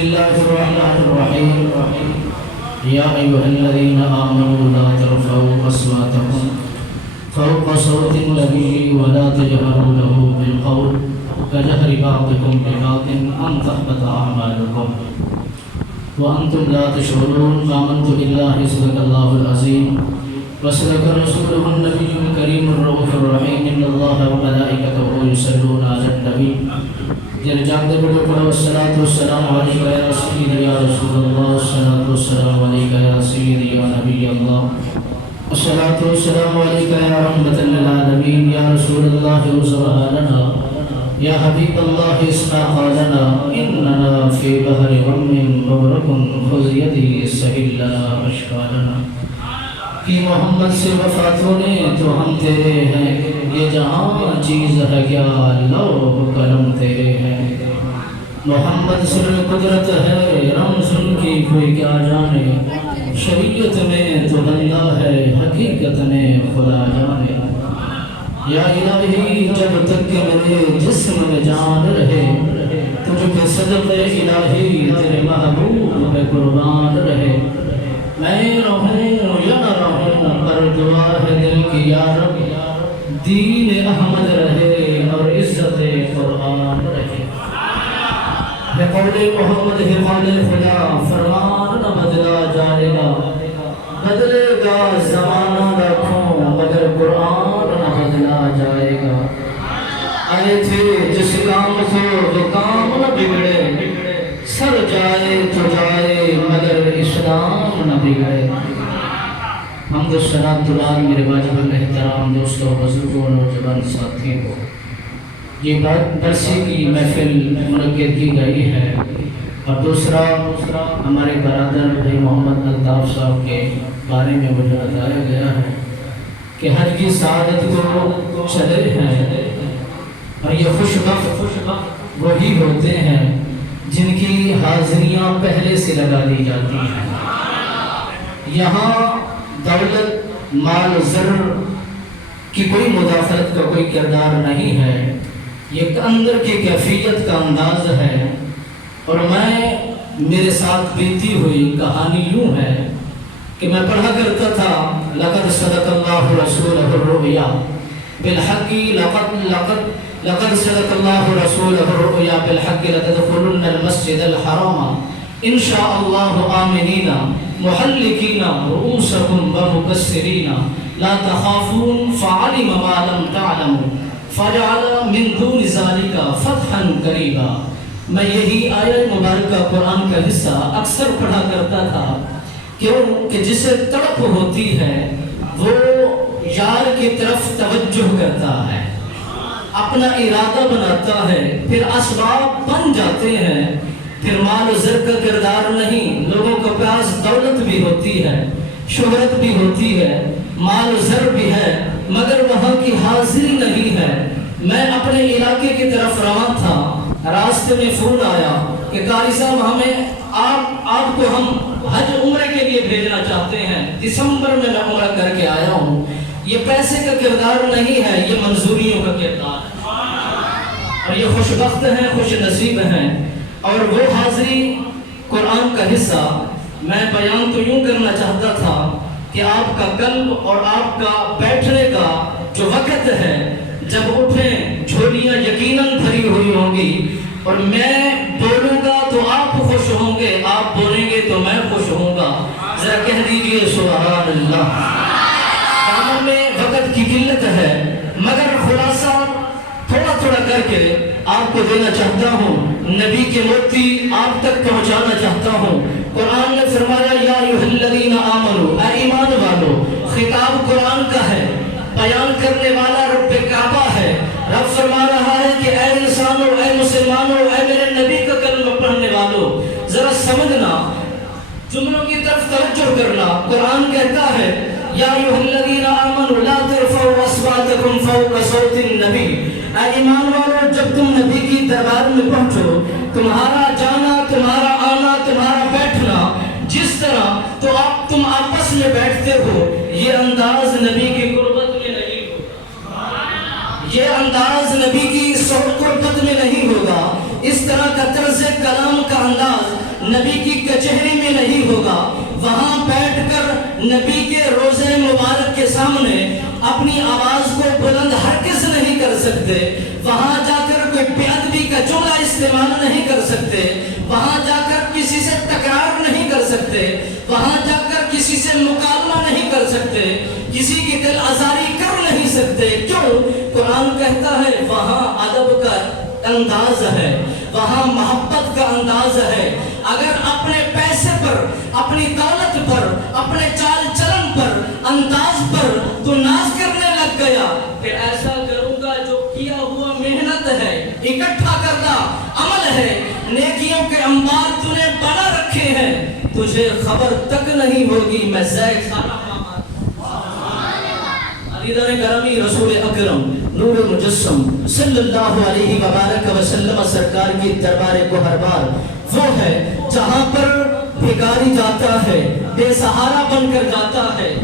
الله الرحمن الرحيم يا أيها الذين آمنوا لا ترفعوا أصواتكم فوق صوت النبي ولا تجهروا له بالقول كجهر بعضكم ببعض أن تحبط أعمالكم وأنتم لا تشعرون آمنت بالله صدق الله العظيم وصدق رسوله النبي الكريم الرؤوف الرحيم إن الله وملائكته يصلون على النبي جل جاندے بڑے پڑھو الصلاۃ والسلام علیک یا سیدی یا رسول اللہ الصلاۃ والسلام علیک یا سیدی یا نبی اللہ الصلاۃ والسلام علیک یا رحمۃ للعالمین یا رسول اللہ سبحاننا یا حبیب اللہ اسحاق لنا اننا فی بحر غم مغرق خذ یدی سہل لنا اشکالنا کہ محمد سے وفات ہونے تو ہم تیرے ہیں یہ جہاں چیز ہے کیا لوح قلم تیرے ہیں محمد سر قدرت ہے رمز ان کی کوئی کیا جانے شریعت میں تو بندہ ہے حقیقت میں خدا جانے یا الہی جب تک کہ میرے جسم میں جان رہے تجھ پہ صدق الہی تیرے محبوب میں قربان رہے میں رہوں یا نہ رہوں پر دعا ہے دل کی یا رب دین احمد رہے اور عزت قرآن رہے ہے قول محمد ہے قول خدا فرمان نہ بدلا جائے گا بدلے گا زمانہ لاکھوں مگر قرآن نہ بدلا جائے گا آئے تھے جس کام کو جو کام نہ بگڑے سر جائے تو جائے مگر اسلام نہ بگڑے حمد و ثنا دلال میرے واجب الاحترام دوستوں بزرگوں نوجوان ساتھی کو یہ برسی کی محفل منعقد کی گئی ہے اور دوسرا ہمارے برادر بھائی محمد الطاف صاحب کے بارے میں مجھے بتایا گیا ہے کہ حج کی سعادت کو چلے ہیں اور یہ خوش وقت وہی ہوتے ہیں جن کی حاضریاں پہلے سے لگا دی جاتی ہیں یہاں دولت مال زر کی کوئی مداخلت کا کوئی کردار نہیں ہے یہ اندر کی کیفیت کا انداز ہے اور میرے ساتھ بیتی ہوئی کہانی یوں ہے کہ میں پڑھا کرتا تھا لقد صدق اللہ رسولہ الرؤیا بالحق لقد صدق اللہ رسولہ الرؤیا بالحق لتدخلن المسجد الحرام انشاء اللہ آمنین محلقین رؤوسکم ومقصرین لا تخافون فعلم ما لم تعلموا فجعل من دون ذلك فتحا قریبا میں یہی آیت مبارکہ قرآن کا حصہ اکثر پڑھا کرتا تھا کیوں کہ جسے تڑپ ہوتی ہے وہ یار کی طرف توجہ کرتا ہے اپنا ارادہ بناتا ہے پھر اسباب بن جاتے ہیں پھر مال و زر کا کردار نہیں لوگوں کے پاس دولت بھی ہوتی ہے شہرت بھی ہوتی ہے مال و زر بھی ہے مگر وہاں کی حاضری نہیں ہے میں اپنے علاقے کی طرف رواں تھا راستے میں فون آیا کہ قاری صاحب ہمیں آپ کو ہم حج عمرے کے لیے بھیجنا چاہتے ہیں دسمبر میں عمرہ کر کے آیا ہوں یہ پیسے کا کردار نہیں ہے یہ منظوریوں کا کردار ہے اور یہ خوش بخت ہیں خوش نصیب ہیں اور وہ حاضری قرآن کا حصہ میں بیان تو یوں کرنا چاہتا تھا کہ آپ کا قلب اور آپ کا بیٹھنے کا جو وقت ہے جب اٹھیں جھولیاں یقیناً بھری ہوئی ہوں گی اور میں بولوں گا تو آپ خوش ہوں گے آپ بولیں گے تو میں خوش ہوں گا ذرا کہہ دیجئے سبحان اللہ کاموں میں وقت کی قلت ہے مگر خلاصہ تھوڑا تھوڑا کر کے آپ کو دینا چاہتا ہوں نبی کے موتی آپ تک پہنچانا چاہتا ہوں قرآن نے فرمایا یا ایھا الذین آمنوا اے ایمان والو خطاب قرآن کا ہے بیان کرنے والا رب کعبہ ہے رب فرما رہا ہے کہ اے انسانوں اے مسلمانوں اے میرے نبی کا کلمہ پڑھنے والوں ذرا سمجھنا جملوں کی طرف توجہ کرنا قرآن کہتا ہے یا ایھا الذین آمنوا لا ترفعوا اصواتکم فوق صوت النبی اے ایمان والو جب تم نبی کی دربار میں پہنچو تمہارا جانا تمہارا آنا تمہارا بیٹھنا جس طرح تو تم آپس میں بیٹھتے ہو یہ انداز نبی کی قربت میں نہیں ہوگا یہ انداز نبی کی قربت میں نہیں ہوگا اس طرح کا طرز کلام کا انداز نبی کی کچہری میں نہیں ہوگا، وہاں بیٹھ کر نبی کے روضے مبارک کے سامنے اپنی آواز کو بلند ہرگز نہیں کر سکتے، وہاں جا کر کوئی بے ادبی کا جملہ استعمال نہیں کر سکتے، وہاں جا کر کسی سے تکرار نہیں کر سکتے، وہاں جا کر کسی سے مکالمہ نہیں کر سکتے، کسی کی دل آزاری کر نہیں سکتے۔ کیوں؟ قرآن کہتا ہے وہاں ادب کا انداز ہے، وہاں محبت کا انداز ہے۔ اگر اپنے پیسے پر، اپنی دولت پر، اپنے چال چلن پر، انداز پر تو ناز کرنے لگ گیا، پھر ایسا کروں گا جو کیا ہوا محنت ہے، اکٹھا کردہ عمل ہے، نیکیوں کے انبار تو نے بنا رکھے ہیں، تجھے خبر تک نہیں ہوگی میں زید سارا علیدان گرامی رسول اکرم نور مجسم صلی اللہ علیہ وبارک وسلم سرکار کی دربار گوہربار وہ ہے جہاں پر بھکاری جاتا ہے، بے سہارا بن کر جاتا ہے،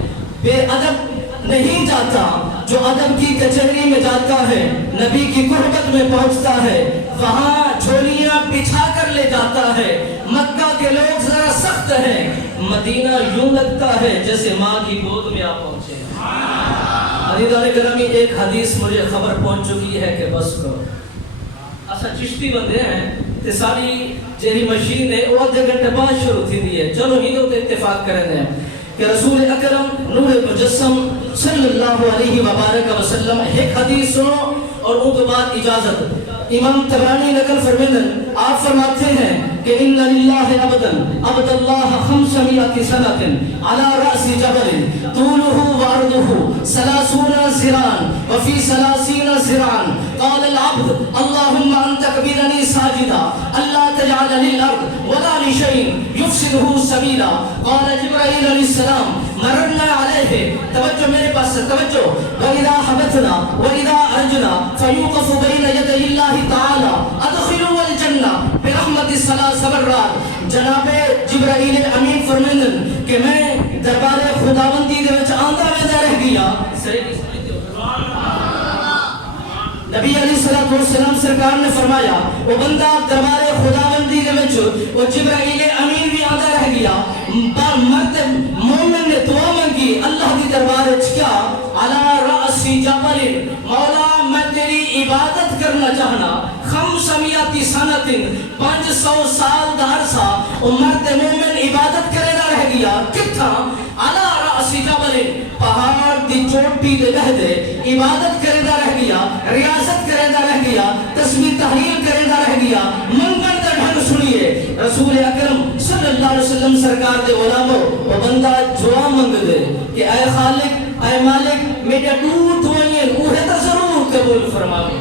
بے ادب نہیں جاتا، جو ادب کی کچہری میں جاتا ہے، نبی کی قربت میں پہنچتا ہے، وہاں جھولیاں بچھا کر لے جاتا ہے۔ مکہ کے لوگ ذرا سخت ہیں، مدینہ یوں لگتا ہے جیسے ماں کی گود میں آ پہنچے۔ عزیزان گرامی ایک حدیث مجھے خبر پہنچ چکی ہے کہ بس کرو اسا چشتی بندے ہیں تے ساری جہی مشین ہے وہ آدھے گھنٹے بعد شروع تھی دی ہے، چلو ہی تو اتفاق کریں دیں کہ رسول اکرم نور مجسم صلی اللہ علیہ وبارک وسلم ایک حدیث سنو اور ان کے بعد اجازت۔ امام طبرانی نقل فرمیدن آپ فرماتے ہیں کہ ان للہ عبد اللہ 500 سنۃ علی رأس جبل طولہ وعرضہ 30 ذراعا وفی 30 ذراعا قال العبد اللهم ان تقبلني ساجدا الا تجعل للارض ولا لشيء يفسده سبيلا قال جبرائیل علیہ السلام مررنا علیہ، توجہ میرے پاس توجہ، وَإِذَا حَبَتْنَا وَإِذَا أَرْجُنَا فَيُوقَفُ بَيْنَ يَدَيِ اللَّهِ تَعَالَى أَدْخِلُوا الْجَنَّةَ بِرَحْمَتِ الثَّلَاثِ مرات۔ جناب جبرائیل امین فرمیندن کہ میں دربار خداوندی دے وچ آندا ویندہ رہ گیا۔ نبی علیہ السلام سرکار نے فرمایا وہ بندہ دربار خداوندی دے وچ وہ جبرائیل امین بھی آندا رہ گیا، مرد مومن نے دعا مانگی اللہ دی دربار وچ کیا علی رأس جبل، مولا میں تیری عبادت کرنا چاہنا، 500 سنۃ 500 سال دا عرصہ وہ مرد مومن عبادت کرے دا رہ گیا، کتھا علی رأس جبل، پہاڑ دی چوٹی دے لہدے عبادت کرے دا رہ گیا، ریاضت کرے دا رہ گیا، تسبیح تحلیل کرے دا رہ گیا۔ منگل دا ڈھنگ سنیے رسول اکرم صلی اللہ علیہ وسلم سرکار دے علماء وہ بندہ دعا منگ دے کہ اے خالق اے مالک میرے دو دعائیں اوہ تا ضرور قبول فرمائے،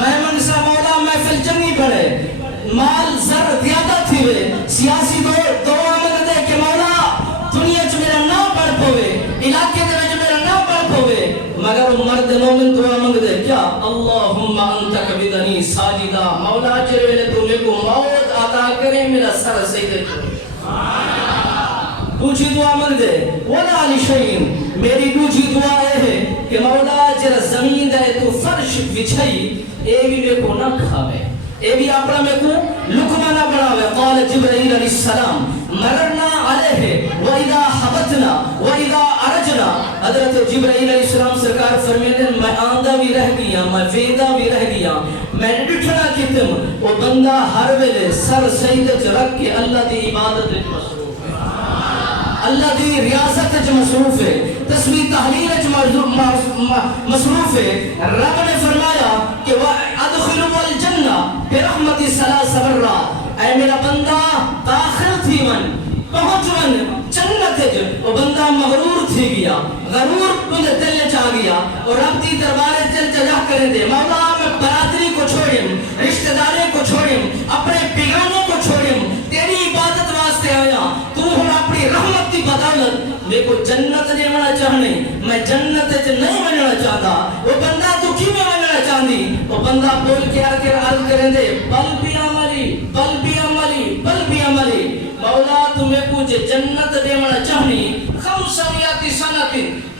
میں منسا مولا محفل جنگی بڑھے، مال زر زیادہ تھی وے، سیاسی دعا منگ دے کہ مولا دنیا چ میرا نام بڑھ پوے، علاقے دے وچ میرا نام بڑھ پوے، مگر مرد مومن دعا منگ دے کیا اللہم انت کبدنی ساجدہ، مولا جرے ویلے تو میں کو موت عطا کرے میرا سر سجدے چھوڑے۔ دوسری دعا منگ دے ولا لشیء، میری دوسری دعا ہے کہ مولا جرا زمین دے تو فرش بچھائی اے بھی میں کو نہ کھاوے، اے بھی اپنا میں کو لقمہ نہ بناوے۔ قال جبرائیل علیہ السلام مررنا علیہ وَإِذَا حَبَتْنَا وَإِذَا أَرَجْنَا، حضرت جبرائیل علیہ السلام سرکار فرمیدن میں آندہ بھی رہ گیا، میں ویدہ بھی رہ گیا، میں ڈٹھنا کتم وہ بندہ ہر ویلے سر سجدے رکھ کے اللہ دی عبادت مصروف ہے، اللہ دی ریاضت مصروف ہے، تسبیح تحلیل مصروف ہے۔ رب نے فرمایا کہ وَأَدْخِلُوا الْجَنَّةَ بِرَحْمَتِ ثَلَاثِ مرات، اے میرا بندہ داخل تھی من پہنچ من جنت وہ بندہ مغرور تھی گیا، غرور تجھے دل چاہ گیا اور رب دی دربار دل چاہ کریں دے مولا میں برادری کو چھوڑیں، رشتہ دارے کو چھوڑیں، اپنے بیگانوں کو چھوڑیں، تیری عبادت واسطے آیا، تو ہم اپنی رحمت کی بدولت میں کو جنت دے منا چاہنے، میں جنت نہیں مننا چاہتا، وہ بندہ دکھی میں مننا چاہتی، وہ بندہ بول کے آکر عرض کریں دے بل بھی عملی بل بھی عملی بل بھی عملی، مولا تمہیں کچھ جنت دے منا چاہنی، 500 سنت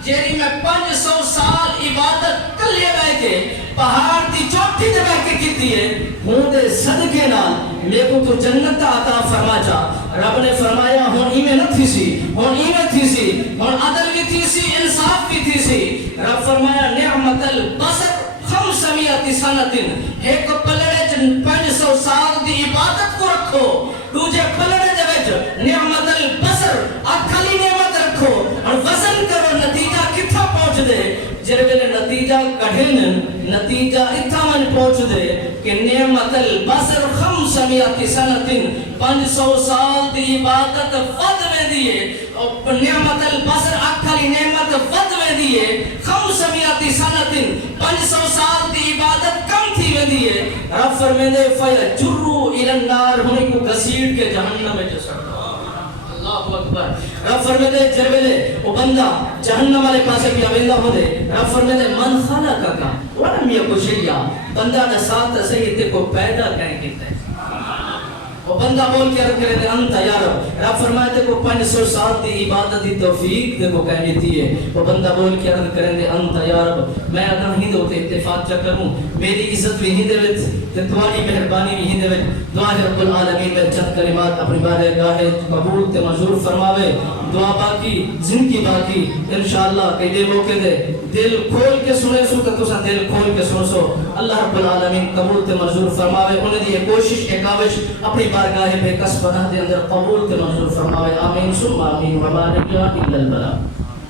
جیری میں 500 سال عبادت کلے بیٹھ کے پہاڑ دی چوٹھی تے بیٹھ کے کیتی ہے ہوں دے صدقے نال میرے کو تو جنت عطا فرما جا رب نے فرمایا ہن ایویں نہ تھی سی ہن ایویں تھی سی ہن عدل بھی تھی سی انصاف بھی تھی سی رب فرمایا نعمت البصر 500 سنتن ایک پلڑے 500 سال دی عبادت کو رکھو دوجے پلڑے دے وچ نعمت البصر اکھلی نعمت رکھو اور وزن کرو نتیجہ کتھا پہنچ دے جڑے ویلے نتیجہ کڈھن نتیجہ اتھا من پہنچ دے کہ نعمت البصر 500 سنتن 500 سال دی عبادت ود میں دیے اور نعمت البصر اکھلی نعمت ود میں دیے 500 سنتن 500 سال دی عبادت کم تھی میں دیے رب فرمیندے فیجروا الی النار ہونے کو گھسیٹ کے جہنم میں چسڑتا اللہ اکبر رب فرمیندے جرویلے وہ بندہ جہنم والے پاسے بھی آویندہ ہو دے رب فرمیندے من خلقک ولم یک شیئا بندہ نے ساتھ سیدے کو پیدا کہیں کیتا ہے وہ بندہ بول کے رکھ رہے تھے انت یا رب رب فرمائے کو 500 سال دی عبادت دی توفیق دے کو کہنی تھی ہے وہ بندہ بول کے رکھ کریں دے انت یا رب میں ادا ہی دو تے اتفاق چا کروں میری عزت بھی ہی دے وچ تے تمہاری مہربانی بھی ہی دے وچ دعا ہے رب العالمین میں چند کلمات اپنی بارگاہ قبول تے منظور فرماوے دعا باقی زندگی باقی انشاءاللہ کہ دے موقع دے دل کھول کے سنے سو تے تساں دل کھول کے سن سو اللہ رب العالمین قبول تے منظور فرماوے انہاں دی کوشش ایک کاوش اپنی بارگاہ بے کس بنا دے اندر قبول تے منظور فرماوے آمین ثم آمین وبارک الا البلاء